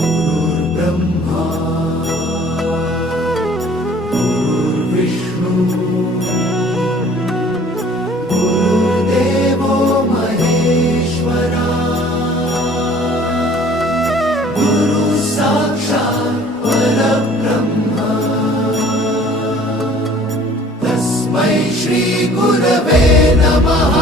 गुरुर्ब्रह्मा गुरुर्विष्णू गुरुर्देवो महेश्वरा गुरु साक्षात् परब्रह्म तस्मै श्री गुरवे नमः।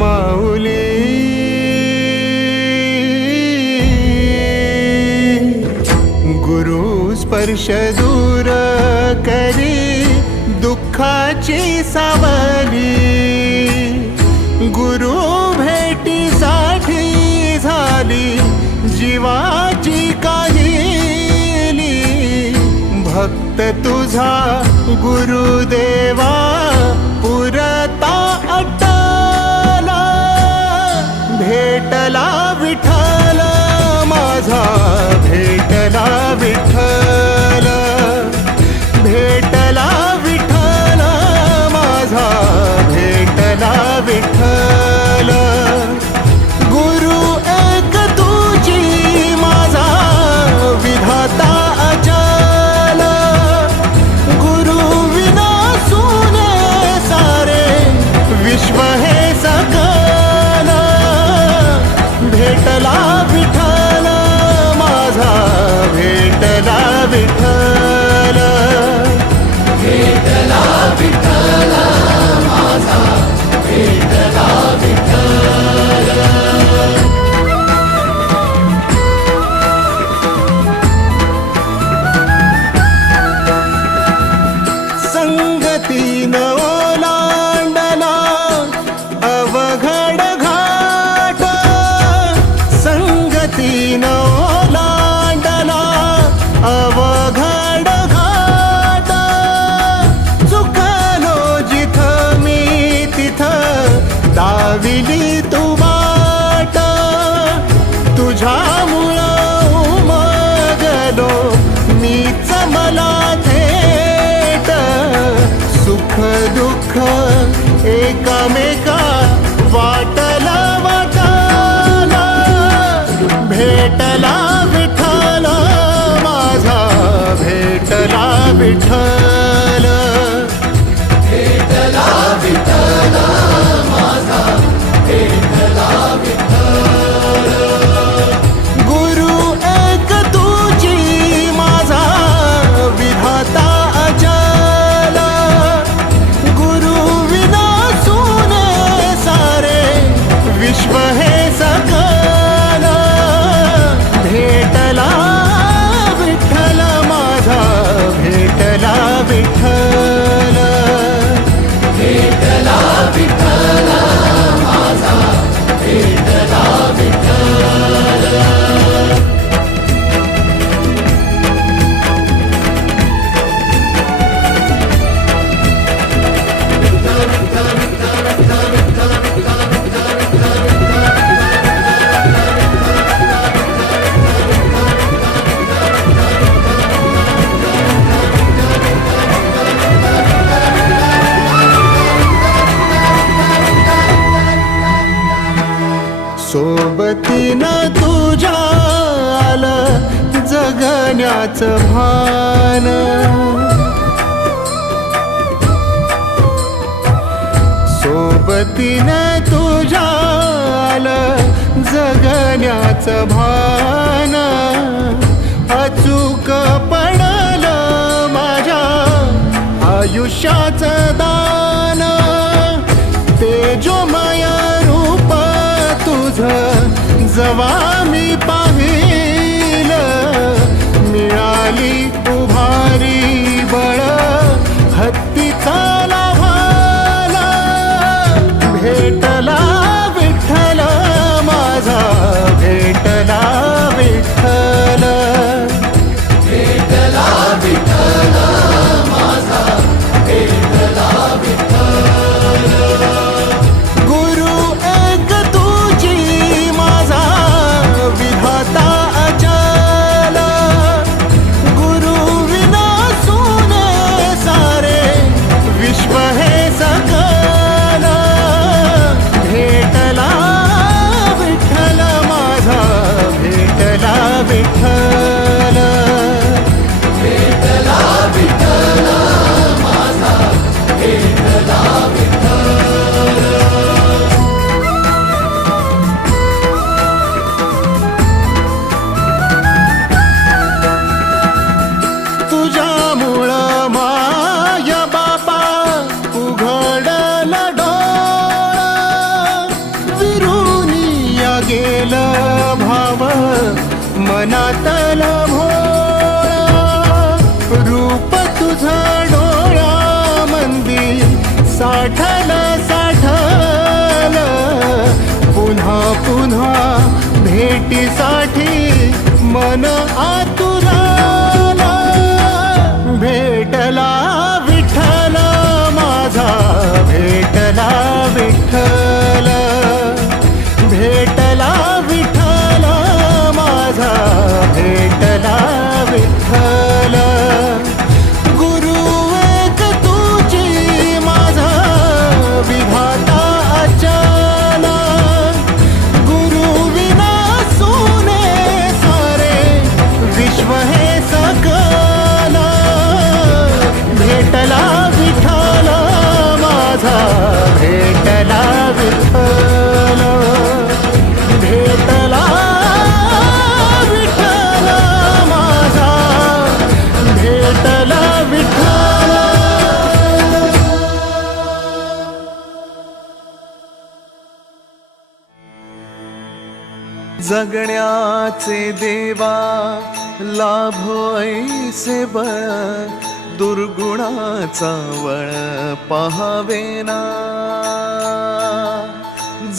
माऊली गुरु स्पर्श दूर करी दुःखाची सावली गुरु भेटीसाठी झाली जीवाची काहिली भक्त तुझा गुरुदेवा पुरता भेटला विठ्ठल माझा भेटला विठ्ठल भेटला विठ्ठल माझा भेटला विठ्ठल गुरु एक तुझी माझा विधाता अचल गुरु विना सुने सारे विश्व हे सकल भेटला विठ्ठल माझा भेटला विठ्ठल भेटला विठ्ठल माझा भेटला विठ्ठल। संगतीन ओलांडला अवघड घाट संगतीन ओलांडला अवघड घाट चुकलो जिथं मी तिथं दाविली तू वाट तुझ्यामुळं उमगलो मीच मला थेट सुख दुःख एकामेका वाटला वाटाला भेटला विठ्ठल माझा भेटला विठ्ठल भेटला विठ्ठल माझा भेटला विठ्ठल गुरु एक तुझी माझा विधाता अचल गुरु विना सुने सारे विश्व हे सकल भेटला विठ्ठल माझा भेटला विठ्ठल भेटला विठ्ठल माझा भेटला विठ्ठल। सोबतीनं तुझ्या आलं जगण्याचं भान सोबतीनं तुझ्या आलं जगण्याचं भान अचूक पडलं माझ्या आयुष्याचं दान तेजोमय रूप तुझं जवा मी पाहिलं मिळाली उभारी बळ हत्तीचा लाभाला भेटला विठ्ठल माझा भेटला विठ्ठल भेटला विठ्ठल माझा भेटला विठ्ठल। मनातल भोळा रूप तुझं डोळ्यामंदी साठल साठल पुन्हा पुन्हा भेटीसाठी मन आतुराला भेटला विठ्ठल माझा भेटला विठ्ठल भेटला विठ्ठल माझा भेटला विठ्ठल गुरु एक तुझी माझा विधाता अचल गुरु विना सोने सारे विश्व हे सकल भेटला विठ्ठल माझा भेटला विठ्ठल भेटला विठ्ठल माझा भेटला विठ्ठल जगण्याचे देवा लाभो ऐसे बळ दुर्गुणाचा वळ पहावेना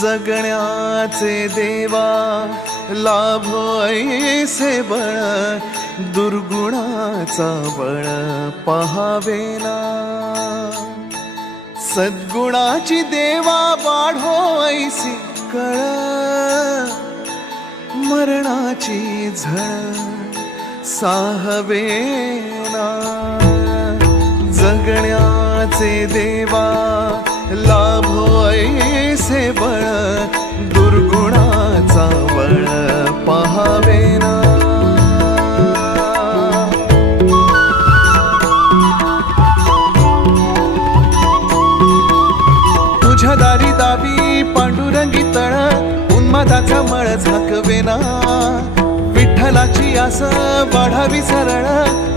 जगण्याचे देवा लाभो ऐसे बळ दुर्गुणाचा बळ पहावेना सद्गुणाची देवा वाढो ऐसी कळ मरणाची झळ साहवेना जगण्याचे देवा लाभो ऐसे बळ दुर्गुणाचा बळ पहावेना तुझ्या दारी दावी पांडुरंगी तळ उन्मादाचा मळ झाकवेना विठ्ठलाची आस वाढावी सरळ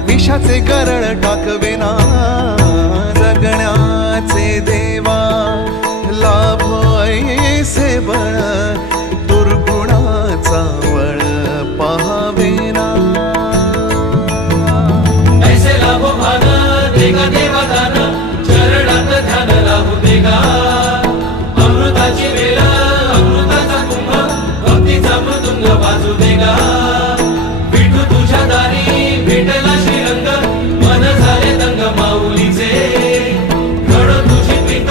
विषाचे करळ टाकवेना जगण्याचे देवा लाभो ऐसे बळ दुर्गुणाचा वळ पहावेना ऐसे लाभो भान देगा देवा दान चरणात ध्यान लाभू देगा अमृताची वेळ अमृताचा कुंभ भक्तीचा मृदुंग वाजू देगा विठू तुझ्या दारी भेटला श्रीरंग मन झाले दंग माऊलीचे घडो तुझी प्रीत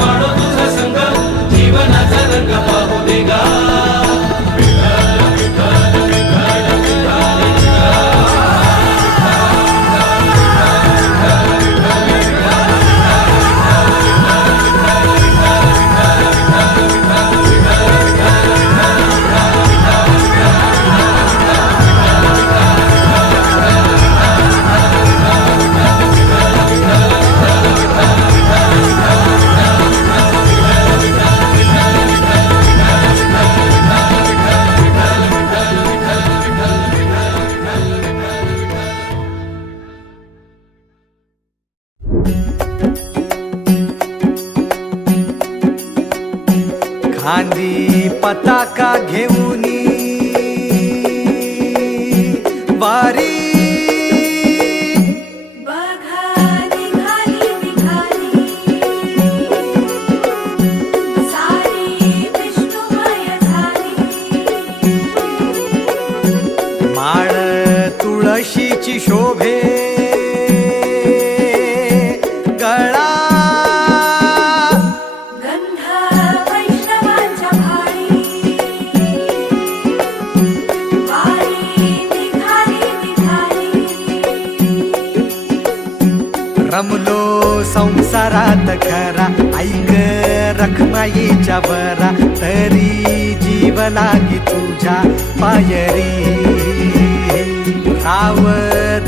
वाढो तुझा संग जीवनाचा रंग पाहू देगा खांदी पताका घेऊनी वारी बघा निघाली निघाली सारी विष्णुमय झाली माळ तुळशीची शोभे गळा गंध वैष्णवांच्या भाळी वारी निघाली निघाली रमलो संसारात खरा ऐक रखमाईच्या बरा तरी जीव लागी तुझ्या पायरी राव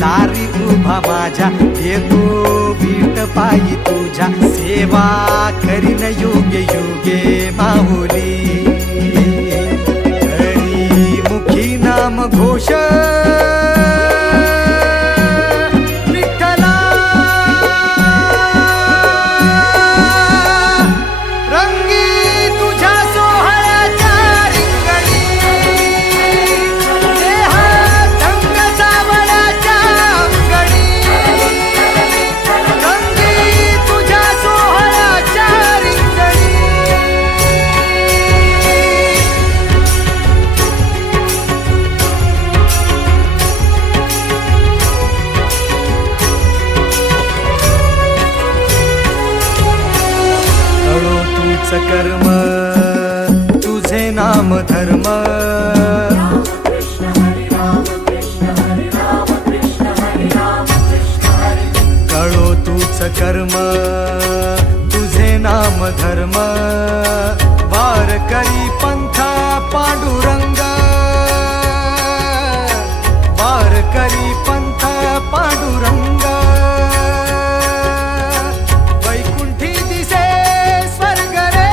दारी उभा माझ्या येतो बीट पायी तुझ्या सेवा करीन योग्य योगे माहुली हरी मुखी नाम घोष विठ्ठला रंगी तुझ्या सोहळ्याच्या रिंगणी देहा नाम धर्म राम कृष्ण हरे राम कृष्ण हरे राम कृष्ण हरे राम कृष्ण हरे कळो तूच कर्म तुझे नाम धर्म वार करी पंथा पांडुरंग वार करी पंथा पांडुरंग वैकुंठी दिसे स्वर्ग रे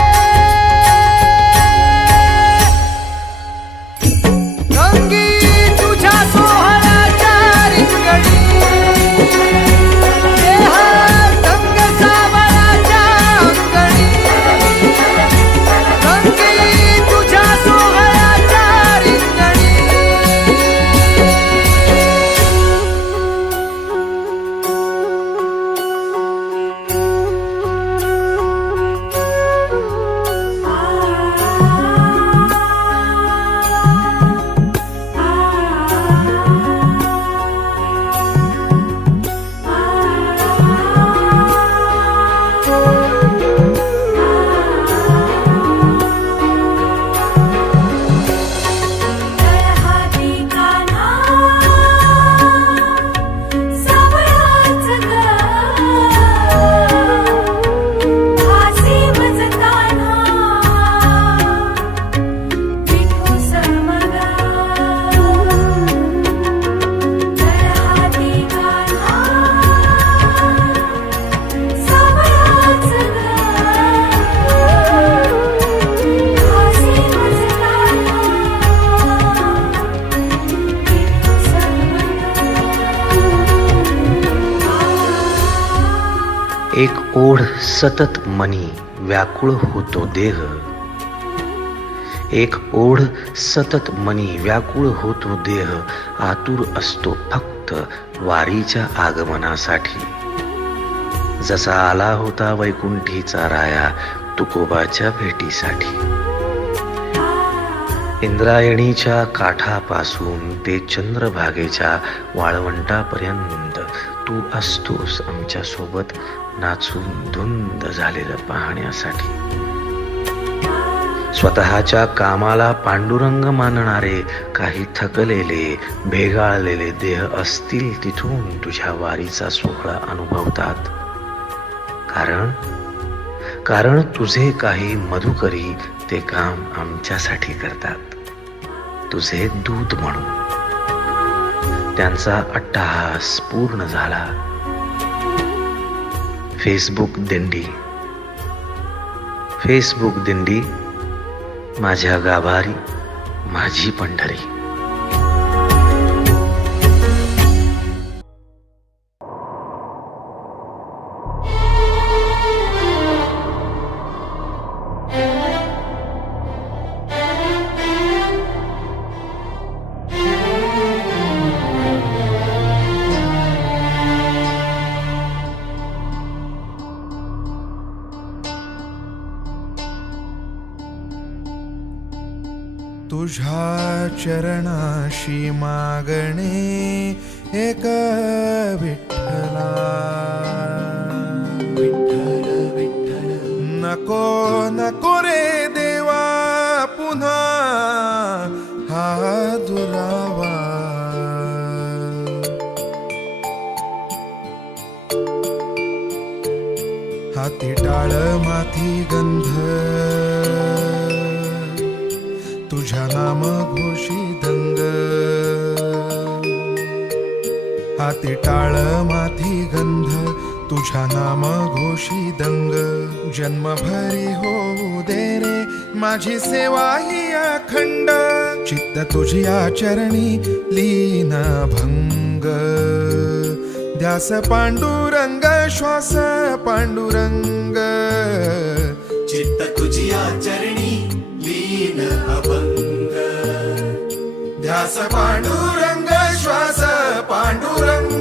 रंगी तुझ्या सोहळ्याच्या रिंगणी देह रंग सावळाच्या अंगणी रंगी तुझ्या सोहळ्याच्या रिंगणी हाती कान्हा सावळाच ग हासी मज कान्हा विठू समग हाती कान्हा सावळाच ग हासी मज कान्हा एक ओढ सतत मनी व्याकुळ होतो देह एक ओढ सतत मनी व्याकुळ होतो देह आतुर असतो फक्त वारीच्या आगमनासाठी जसा आला होता वैकुंठीचा राया तुकोबाच्या भेटीसाठी इंद्रायणीच्या काठापासून ते चंद्रभागेच्या वाळवंटापर्यंत तू असतोस आमच्या सोबत नाचून धुंद झालेलं पाहण्यासाठी स्वतःच्या कामाला पांडुरंग मानणारे काही थकलेले भेगाळलेले देह असतील तिथून तुझ्या वारीचा सोहळा अनुभवतात कारण तुझे काही मधुकरी ते काम आमच्यासाठी करतात तुझे दूत म्हणून त्यांचा अट्टहास पूर्ण झाला फेसबुक दिंडी माझ्या गाभारी माझी पंढरी तुझ्या चरणाशी मागणे एक विठ्ठला विठ्ठल विठ्ठल नको नको रे देवा पुन्हा हा दुरावा हाती टाळ माथी गंध तुझ्या नाम घोषी दंग हाती टाळ माथी गंध तुझ्या नाम घोषी दंग जन्मभरी होऊ दे रे माझी सेवा ही अखंड चित्त तुझी आचरणी लीन भंग ध्यास पांडुरंग श्वास पांडुरंग चित्त तुझी आचरणी लीन अभंग ध्यास पांडुरंग श्वास पांडुरंग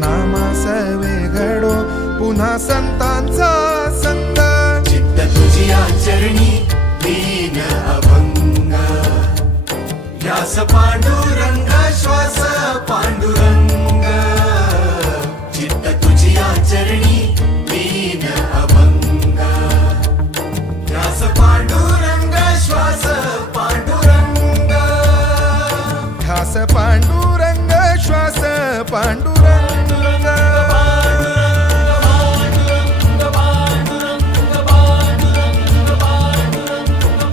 नामास वेघडो पुन्हा संतांचा संग चित्त तुझी आचरणी लीन अभंग ध्यास पांडुरंग श्वास पांडुरंग चित्त तुझी आचरणी लीन अभंग ध्यास पांडुरंग श्वास पांडुरंग ध्यास पांडुरंग श्वास पांडुरंग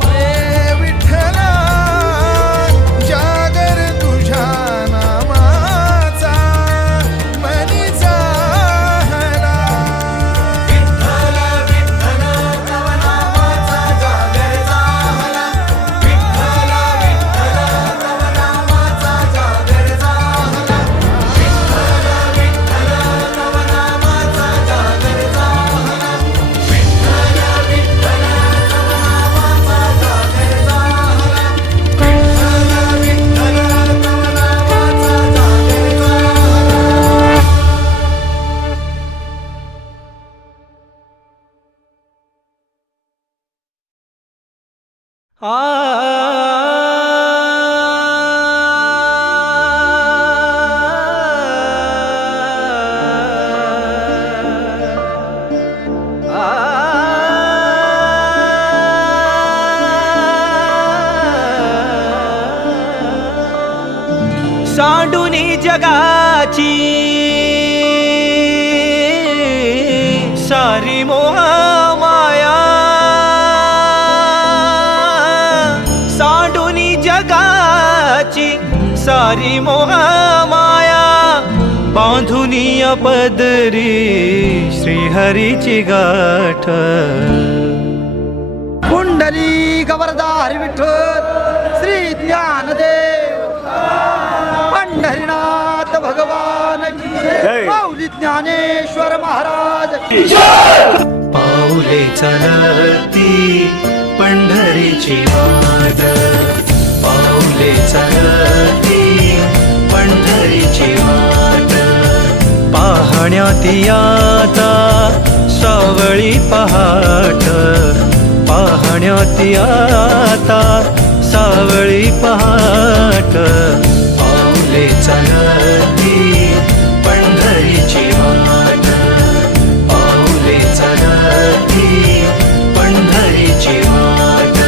हे विठ्ठला जागर तुझ्या नामाचा मनी झाला विठ्ठल विठ्ठल तव नामाचा जागर झाला विठ्ठल विठ्ठल तव नामाचा जागर झाला विठ्ठल विठ्ठल तव नामाचा जागर झाला विठ्ठल विठ्ठल तव नामाचा जागर झाला विठ्ठल विठ्ठल तव नामाचा जागर झाला सांडूनी जगाची सारी मोह माया सांडूनी जगाची सारी मोह माया बांधुनी पदरी श्रीहरीची गाठ कुंडली गवरदार विठ्ठल श्री ज्ञानदेव पंढरीनाथ भगवान की माऊली ज्ञानेश्वर महाराज की पाऊले चलती पंढरीची वाट पाऊले चलती पंढरीची वाट पाहण्यात आता सावळी पहाट पाहण्यात आता सावळी पहाट पाऊले चलती पंढरीची वाट पाऊले चलती पंढरीची वाट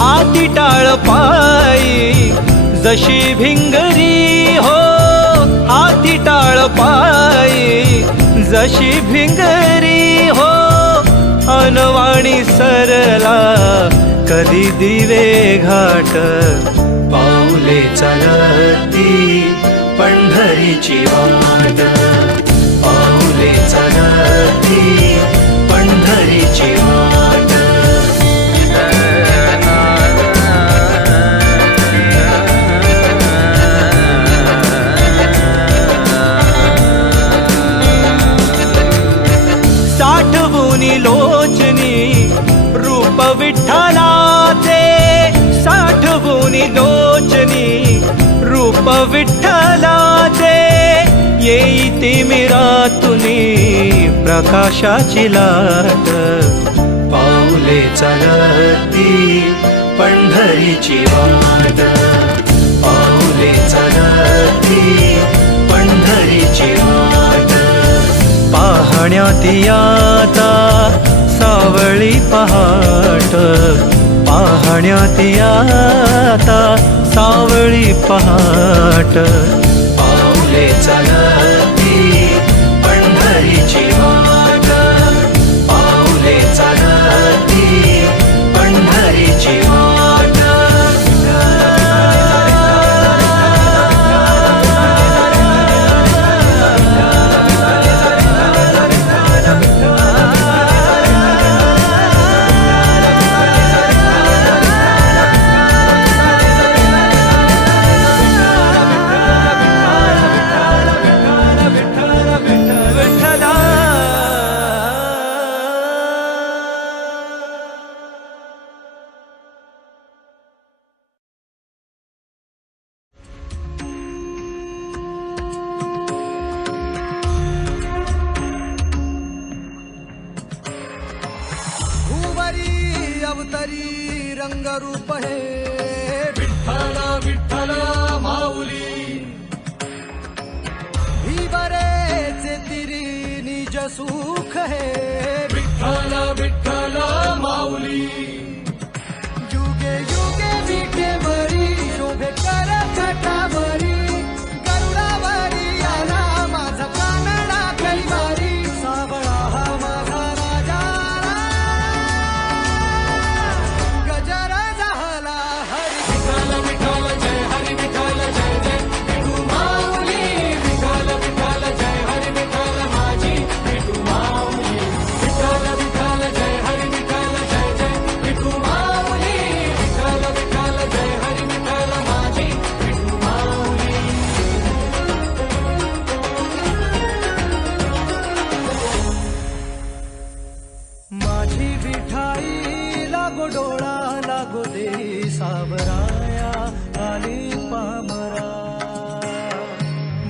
हाती टाळ पायी जशी भिंगरी हो हाती टाळ पायी जशी भिंगरी हो अनवाणी सरला कधी दिवे घाट पाऊले चलती पंढरीची वाट पाऊले चलती पंढरीची वाट साठवुनी लोचनी रूप विठ्ठलाचे साठवुनी लोचनी रूप विठ्ठलाचे येई तिमिरातुनी प्रकाशाची लाट पाऊले चलती पंढरीची वाट पाऊले चलती पंढरीची वाट पाहण्यात आता सावळी पहाट पाहण्यात आता सावळी पहाट पाऊले चलती पंढरीची वाट पाऊले चलती पंढरीची वाट परी रंगरूप हे विठ्ठल विठ्ठल माऊली ही बरेचे तिरी निज सुख हे विठ्ठल विठ्ठल माऊली युगे युगे विखे बरी शोभे कर छटावरी गरुडावरी आला माझा कानडा कैवारी सावळा हा माझा राजा गजर झाला हरी विठ्ठल विठ्ठल जय हरी विठ्ठल जय जय विठू माऊली विठ्ठल विठ्ठल जय हरी विठ्ठल माझी विठू माऊली विठ्ठल विठ्ठल जय हरी विठ्ठल जय जय विठू माऊली विठ्ठल विठ्ठल जय हरी विठ्ठल माझी विठू माऊली माझी विठाई लागो डोळा लागो दे सावराया आली पामरा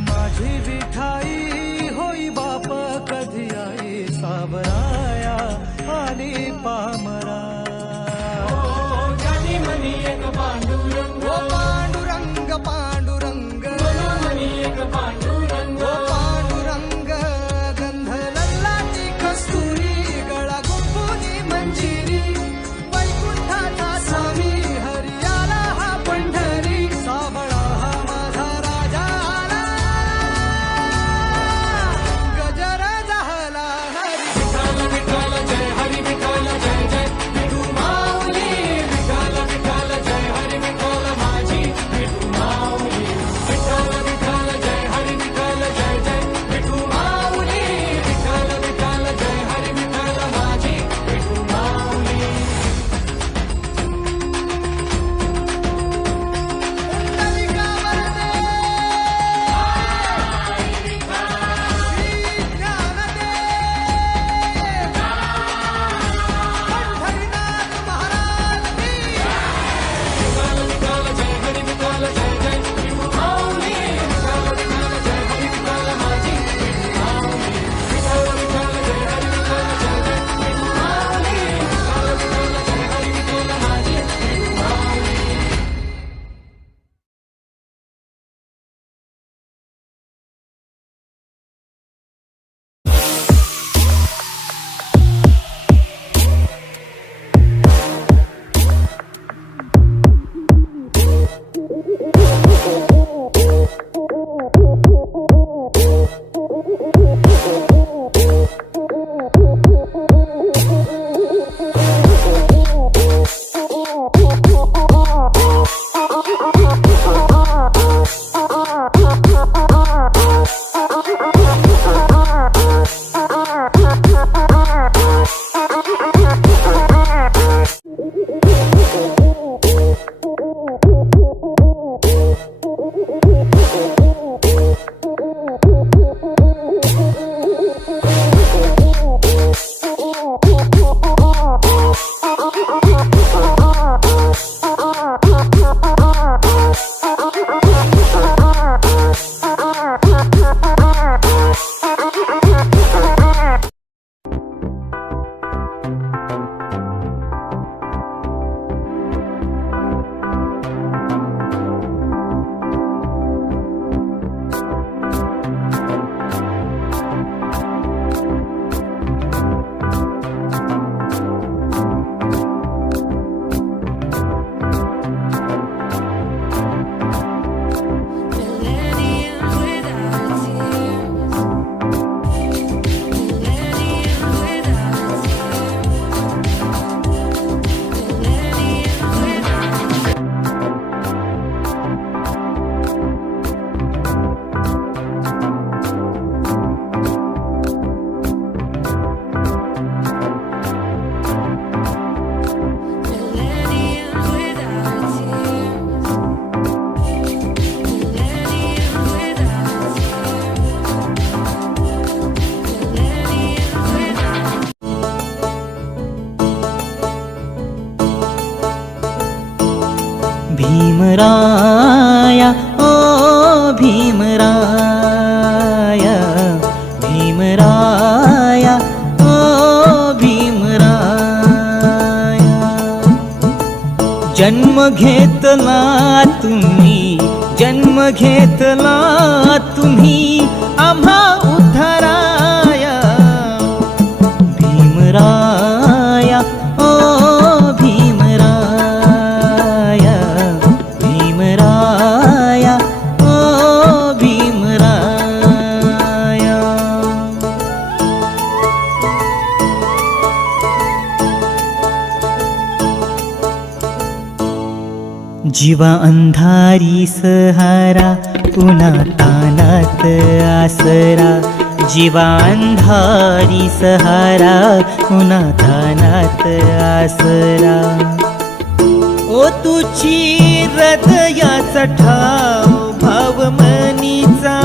माझी विठाई होई बाप कधी आई सावराया आली पामरा जानी मनी एक पांडुरंग ओ पांडुरंग पांडुरंग मनी एक पांडुरंग ओ पांडुरंग गंध लल्लाची कस्तुरी गळा गुंफुनी मंजिरी वैकुंठाचा स्वामी हरियाला हा पंढरी सावळा हा माझा राजा आला गजर झाला हरी विठ्ठल विठ्ठल जय हरी विठ्ठल जय जय विठू माऊली विठ्ठल विठ्ठल जय हरी विठ्ठल माझी विठू माऊली विठ्ठल विठ्ठल जय हरी विठ्ठल जय जय विठू माऊली विठ्ठल विठ्ठल जय हरी विठ्ठल माझी विठू माऊली पुंडलिका वरदे श्री ज्ञानदेव पंढरीनाथ महाराज की विठ्ठल विठ्ठल जय हरी विठ्ठल जय जय विठू माऊली विठ्ठल विठ्ठल जय हरी विठ्ठल माझी विठू माऊली विठ्ठल विठ्ठल जय हरी विठ्ठल जय जय विठू माऊली विठ्ठल विठ्ठल जय हरी विठ्ठल माझी विठू माऊली भीमराया ओ भीमराया भीमराया ओ भीमराया जन्म घेतला तुम्ही, जन्म घेतला तुम्ही आम्हा उद्धाराया भीमराया ओ भीमराया, भीमराया ओ भीमराया. जीवा अंधारी सहारा पुन्हा तानात आसरा, जीवा अंधारी सहारा पुन्हा तानात आसरा. ओ तुझी हृदयाचा ठाव भाव मनीचा